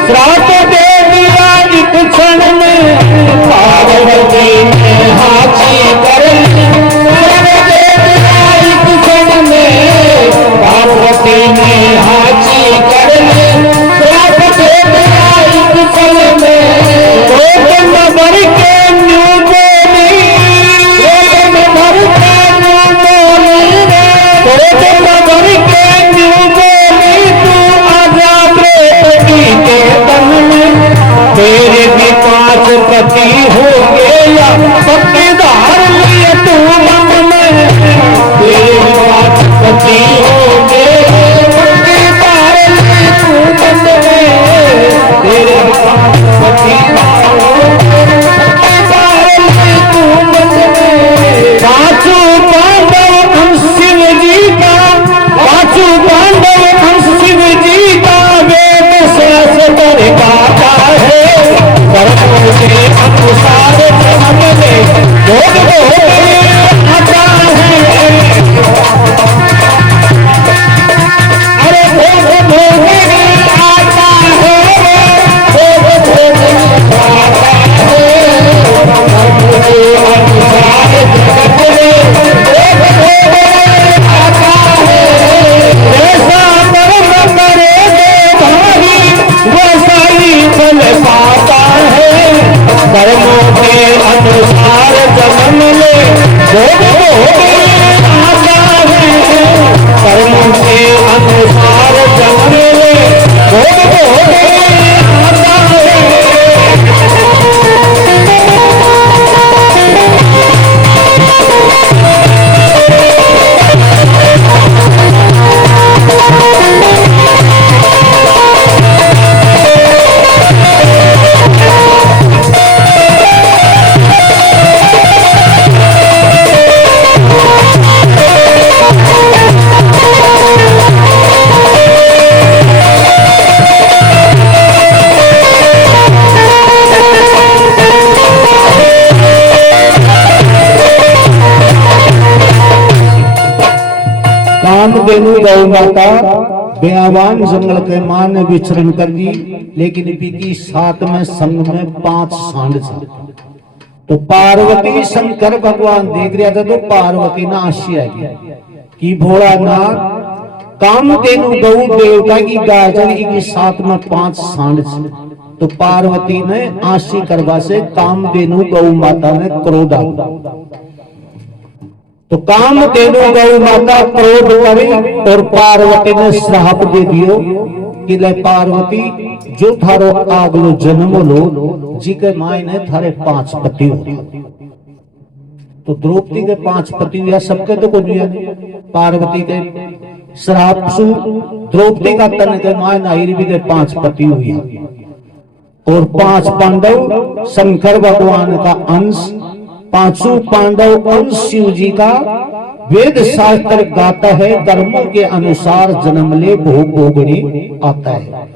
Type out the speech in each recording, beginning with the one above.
श्राप दे दिया एक क्षण में पार्वती ने हाथी कर श्राप दे दिया एक क्षण में पार्वती ने हाथी कर श्राप दे दिया एक क्षण में भर के न्यू बोली भर के न्यू बोली भर के न्यू बोली तू आजा बेटी के तन में तेरे भी 5 पति हो गया पत्नीदार लिए तू मन में तेरे भी 5 पति हो गए पत्नीदार लिए तू मन में तेरे भी 5 पति पांचों पांडव अंश शिव जी का पांचों पांडव अंश शिव जी का वेद शास्त्र गाता है कर्मों के अनुसार जन्म में भोग भोग आता है अरे भोग भोग आता है भोग भोग आता है कर्मों के अनुसार जगत में भोग भोग आता है जैसा कर्म करेगा भारी वैसा ही फल पाता है कर्मों के अनुसार जन्म में भोग भोग आता है कर्मों के अनुसार जन्म में भोग भोग आता है कामधेनु गौ माता बेआवान जंगल के मान विचरण कर दी लेकिन बीकी 7 में संग में 5 सांड था तो पार्वती शंकर भगवान देख रहा था तो पार्वती ना आशी आई कि भोलानाथ कामधेनु गौ देवता की गाजरी की 7 में 5 सांड थे तो पार्वती ने आशी करवा से कामधेनु गौ माता ने क्रोध आ तो कामधेनु गौ माता क्रोध करी और पार्वती ने श्राप दे दियो कि ले पार्वती जो थारो आगलो जन्म लो जी के माय ने थारे 5 पति हो तो द्रौपदी के 5 पति हुआ सबके तो कुछ नहीं पार्वती के श्राप सु द्रौपदी का तन के माय नाहिरी भी के 5 पति हुई और 5 पांडव शंकर भगवान का अंश 5 पांडव अंश शिव जी का वेद शास्त्र गाता है कर्मों के अनुसार जन्म ले भोग भोगने आता है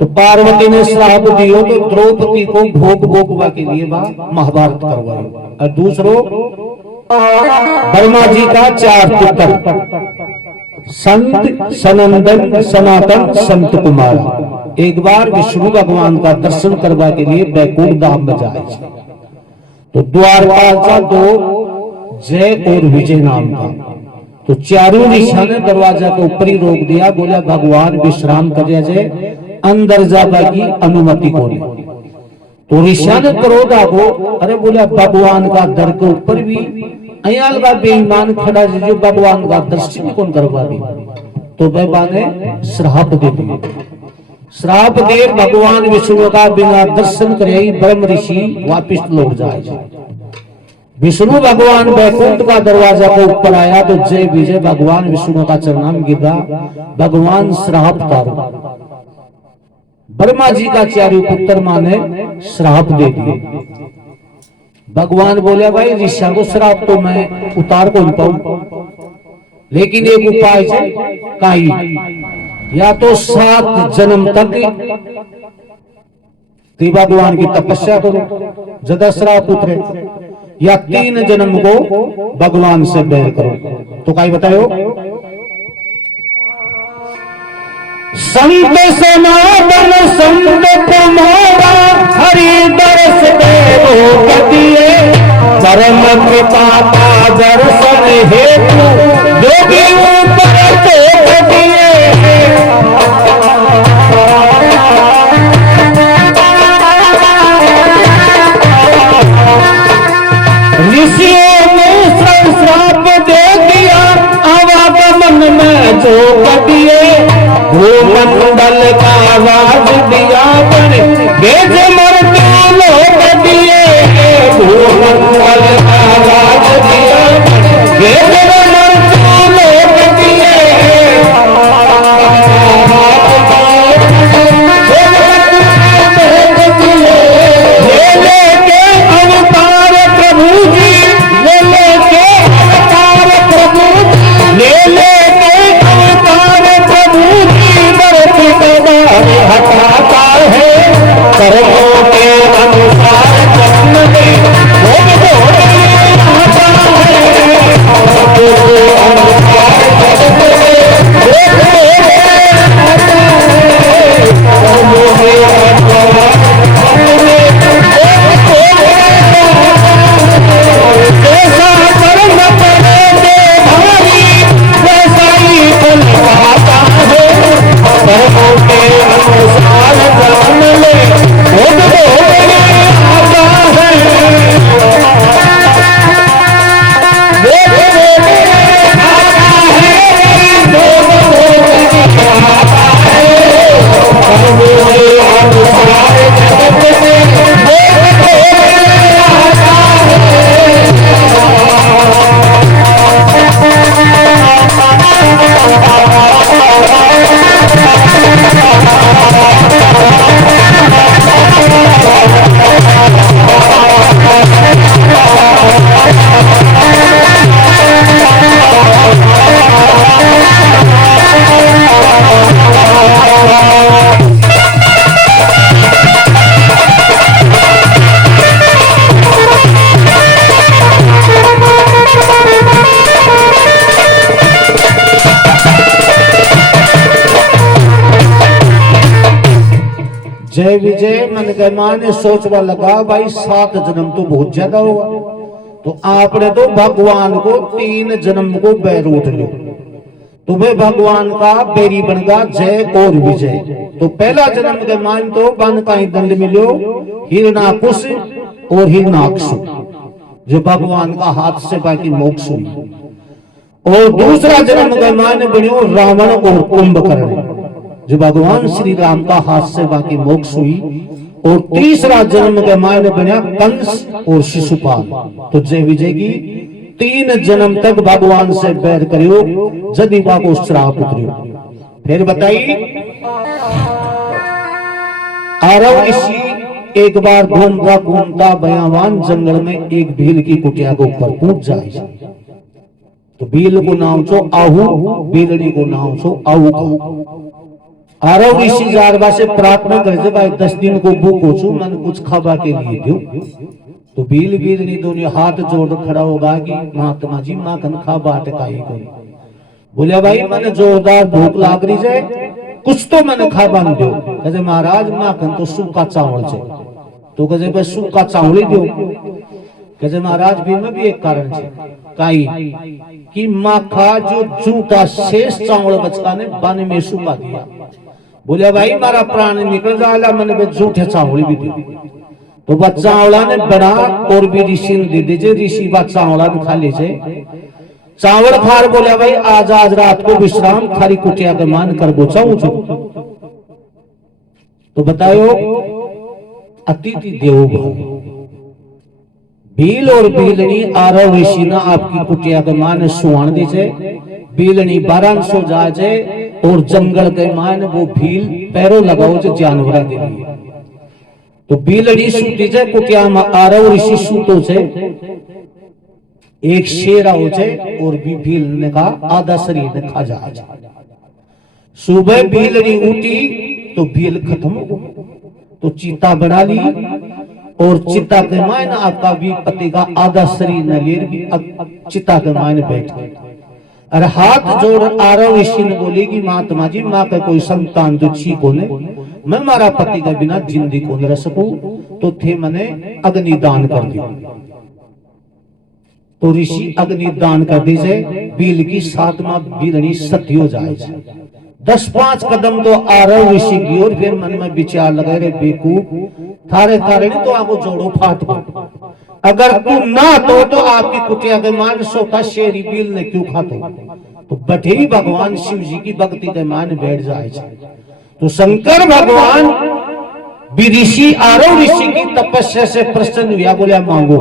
तो पार्वती ने श्राप दियो तो द्रौपदी को भोग भोगवा के लिए महाभारत करवाया और दूसरों ब्रह्मा जी का 4 पुत्र संत सनंदन सनातन संत कुमार एक बार विष्णु भगवान का दर्शन करवा के लिए बैकुंठ धाम में जाए तो द्वारपाल का 2 जय और विजय नाम का तो चारों ऋषियों ने दरवाजा को ऊपर ही रोक दिया बोला भगवान विश्राम कर जाए अंदर जाने की अनुमति को तो ऋषियों ने क्रोध आगो अरे बोला भगवान का दर के ऊपर भी अयाल का बेईमान खड़ा जो भगवान का दर्शन कौन करवा दी तो वह ने श्राप दे दिया श्राप दे भगवान विष्णु का बिना दर्शन करे ब्रह्म ऋषि वापिस लौट जाए विष्णु भगवान बैकुंठ का दरवाजा को ऊपर आया तो जय विजय भगवान विष्णु का चरणाम गिरा भगवान श्राप तारो ब्रह्मा जी का 4 पुत्र माने श्राप दे दिए भगवान बोले भाई ऋषि को श्राप तो मैं उतार को नहीं पाऊं लेकिन एक उपाय है काई या तो 7 जन्म तक भगवान की तपस्या करो ज्यादा श्राप उतरे या 3 जन्म को भगवान से बैर करो तो काई बताओ संत सनातन संत तुम्हारा हरि दर्श देवो कदिए परम कृपा का दर्शन हेतु योगी ऊपर तो कदिए ऋषियों ने श्राप दे दिया आवागमन में जो कदिए भूमंडल का राज दिया बने बेज मरते लोग दिए भूमंडल का राज दिया बेज मरते लोग दिए ले लेके अवतार प्रभु जी ले लेके अवतार प्रभु ले लेके अवतार प्रभु हटाता है कर्मों के अनुसार जन्म में भोग हटा है अनुसार जन्म में जैसा कर्म करोगे भारी वैसा ही फल पाता है कर्मों के अनुसार जन्म में भोग आता है जय विजय मन के माने सोचवा लगा भाई 7 जन्म तो बहुत ज्यादा होगा तो आपने तो भगवान को 3 जन्म को बैर उठ लो तुम्हें भगवान का बेरी बनगा जय और विजय तो पहला जन्म के मान तो बन का ही दंड मिलो हिरणाकुश और हिरणाक्षु जो भगवान का हाथ से बाकी मोक्ष हुई और दूसरा जन्म के मान बनो रावण और कुंभकर्ण जो भगवान श्री राम का हाथ से बाकी मोक्ष हुई और तीसरा जन्म के मायने बना कंस और शिशुपाल तो जय विजय की 3 जन्म तक भगवान से बैर करियो यदि बाको श्राप उतरियो फिर बताइए आरव ऋषि एक बार घूमता घूमता बयावान जंगल में एक भील की कुटिया के ऊपर पहुंच जाए तो भील को नाम छो आहू भीलड़ी को नाम छो आहू आरव ऋषि जारबा से प्रार्थना करे भाई 10 दिन को भूख हो छू मन कुछ खावा के लिए दो तो भील नहीं दोनों हाथ जोड़ खड़ा होगा कि महात्मा जी माखन खा बाट खाई कोई बोले भाई मैंने जोरदार भूख लाग रही है कुछ तो मैंने खा बन दो कहे महाराज माखन तो सूखा चावल से तो कहे भाई सूखा चावल ही दो कहे महाराज भी में भी एक कारण है काई कि माखा जो जूता शेष चावल बचका ने बन में सूखा दिया बोले भाई मारा प्राण निकल जाला मैंने झूठे चावल भी दी तो बच्चा औला ने बड़ा और भी ऋषि दे दीजिए ऋषि बच्चा औला खा लीजिए चावल खार बोले भाई आज रात को विश्राम खारी कुटिया के मान कर बोचाऊ तो बताओ अतिथि देवो भव भील और भीलनी आरव ऋषि ना आपकी कुटिया के मान सुहान दीजिए भीलनी 12 सो जाए और जंगल के मान वो भील पैरों लगाओ जो जानवर के लिए तो भीलड़ी सूती जे कुटिया में आरव ऋषि सूतो से एक शेर आओ जे और भी भील ने कहा आधा शरीर ने खा जा सुबह भीलड़ी उठी तो भील खत्म हो तो चीता बना ली और चिता के मायने आपका भी पति का आधा शरीर न ले भी चिता के मायने बैठ गए और हाथ जोड़ आरव ऋषि ने बोली कि महात्मा जी, माँ का कोई संतान तो छी को ने, मैं मारा पति के बिना जिंदगी को न रह सकूं, तो थे मने अग्नि दान कर दियो। तो ऋषि अग्नि दान कर दीजे, बील की 7वां बीलनी सती हो जाए। 10-5 कदम तो आरव ऋषि की ओर, फिर मन में विचार लगे, रे बेवकूफ, थारे थारे नहीं तो आपको जोड़ो फाट को, अगर तू ना तो आपकी कुटिया के मान सोता शेरी बील ने क्यों खाते, तो बैठे ही भगवान शिव जी की भक्ति के मान बैठ जाए। तो शंकर भगवान भी ऋषि आरव ऋषि की तपस्या से प्रसन्न हुआ, बोलिया मांगो।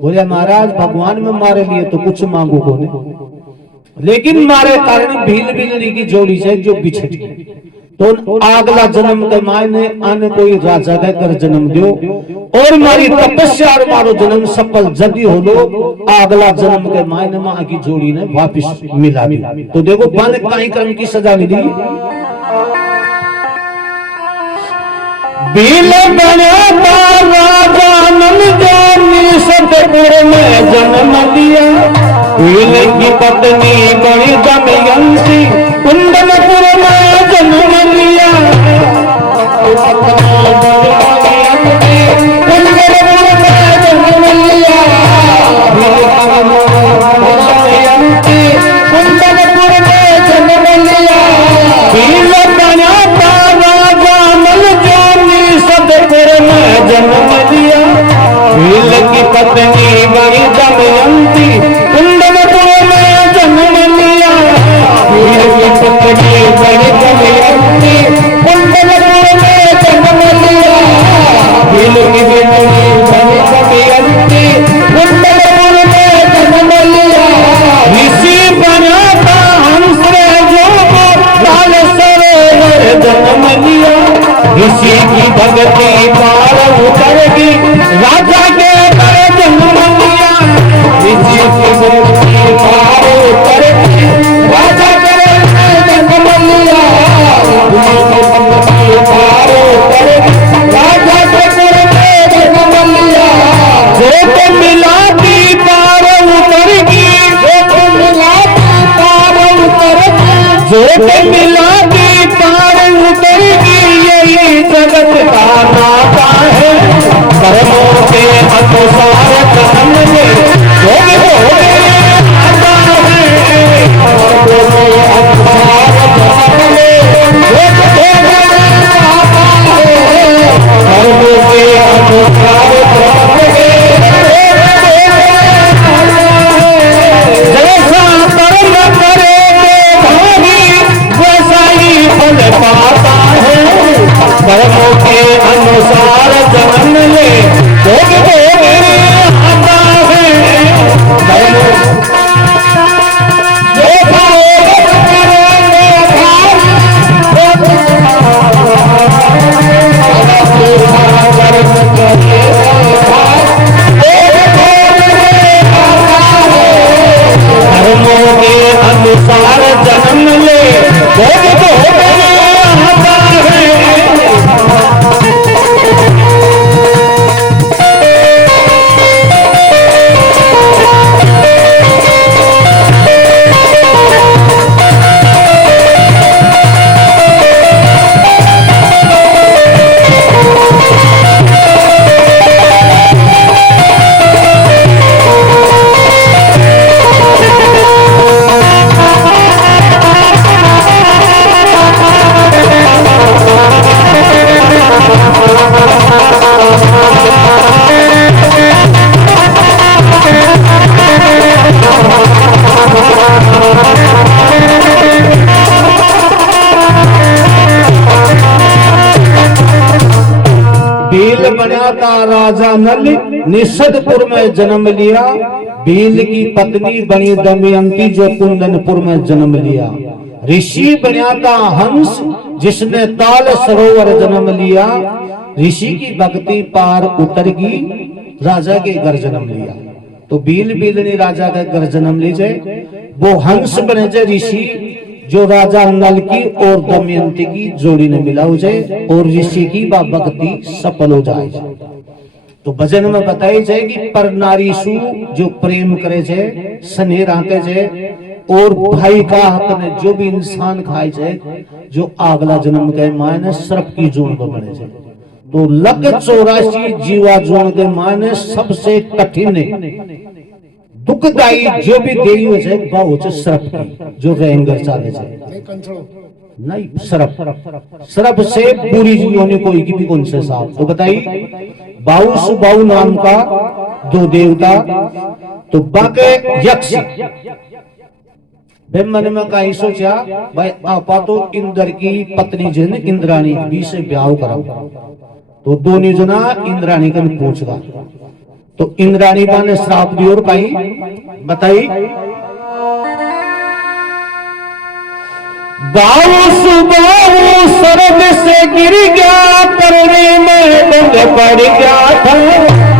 बोलिया महाराज, भगवान में मारे लिए तो कुछ मांगो को नहीं, लेकिन मारे कारण भील बिलनी की जोड़ी से जो बिछड़ गई, तो अगला जन्म के मायने आने कोई राजा का कर जन्म दो, और मारी तपस्या और मारो जन्म सफल जल्दी हो लो, अगला जन्म के मायने माँ की जोड़ी ने वापिस मिला दी। तो देखो बन काई कर्म की सजा मिली। भील बना राजा नल जानी सतपुर में जन्म दिया, भील की पत्नी बड़ी दमयंती कुंडलपुर में जन्म लिया। कुंडलपुर में जन्म लिया, दमयंती कुंडलपुर में जन्म लिया। भील बना राजा नल जानी सतपुर में जन्म लिया, भील की पत्नी बड़ी दमयंती कुंडलपुर में जन्म लिया। भील की पत्नी बड़ी दमयंती कुंडलपुर में जन्म लिया, भील की पत्नी बड़ी दमयंती कुंडलपुर में जन्म लिया। ऋषि बना था हंस जो लाल सरोवर जन्म लिया, ऋषि की भक्ति पार उतरगी राजा के घर जन्म लिया। ऋषि की भक्ति पार उतरगी राजा के घर जन्म लिया, ऋषि की भक्ति पार उतरगी राजा के घर जन्म लिया। जो मिला की पार उतरगी, जो मिला की पार उतरगी, जो मिला की पार उतरगी, यही जगत का नाता है। कर्मों के अनुसार कर्म में भोग भोगे आता है, कर्मों के अनुसार कर्म में भोग भोगे आता है, कर्मों के अनुसार कर्म में जैसा कर्म करेंगे भागी वैसा ही फल पाता है। कर्मों के अनुसार जन्म ले भोग भोगे आता है। कर्मों के अनुसार जन्म ले भोग भोगे आता है। राजा नल निषदपुर में जन्म लिया, भील की पत्नी बनी दमयंती जो कुंदनपुर में जन्म लिया। ऋषि बना था हंस जिसने ताल सरोवर जन्म लिया, ऋषि की भक्ति पार उतरगी राजा के घर जन्म लिया। तो भील ने राजा के घर जन्म लीजे, वो हंस बने जे ऋषि जो राजा नल की और दमयंती की जोड़ी ने मिला हो जाए और ऋषि की भक्ति सफल हो जाए। तो भजन में बताई जाए कि पर नारीसु जो प्रेम करे छे स्नेह राखे छे और भाई का हक ने जो भी इंसान खाए छे जो अगला जन्म के मायने सर्प की जोन को बने छे। तो लग 84 जीवा जोन के मायने सबसे कठिन दुखदायी जो भी देवी है वो है सर्प की जो रेंगर चाले छे नहीं सर्प से पूरी योनि कोई की भी कौन से साहब। तो बताइए बाऊ सुबाऊ नाम का दो देवता तो बाके यक्ष मन में कहीं सोचा भाई आपा तो इंद्र की पत्नी जन इंद्राणी भी से ब्याह करा तो दोनों जना इंद्राणी का पूछगा तो इंद्राणी बा ने श्राप दी और कही बताई बाऊ स्वर्ग से गिर गया करने में बंद पड़ गया था।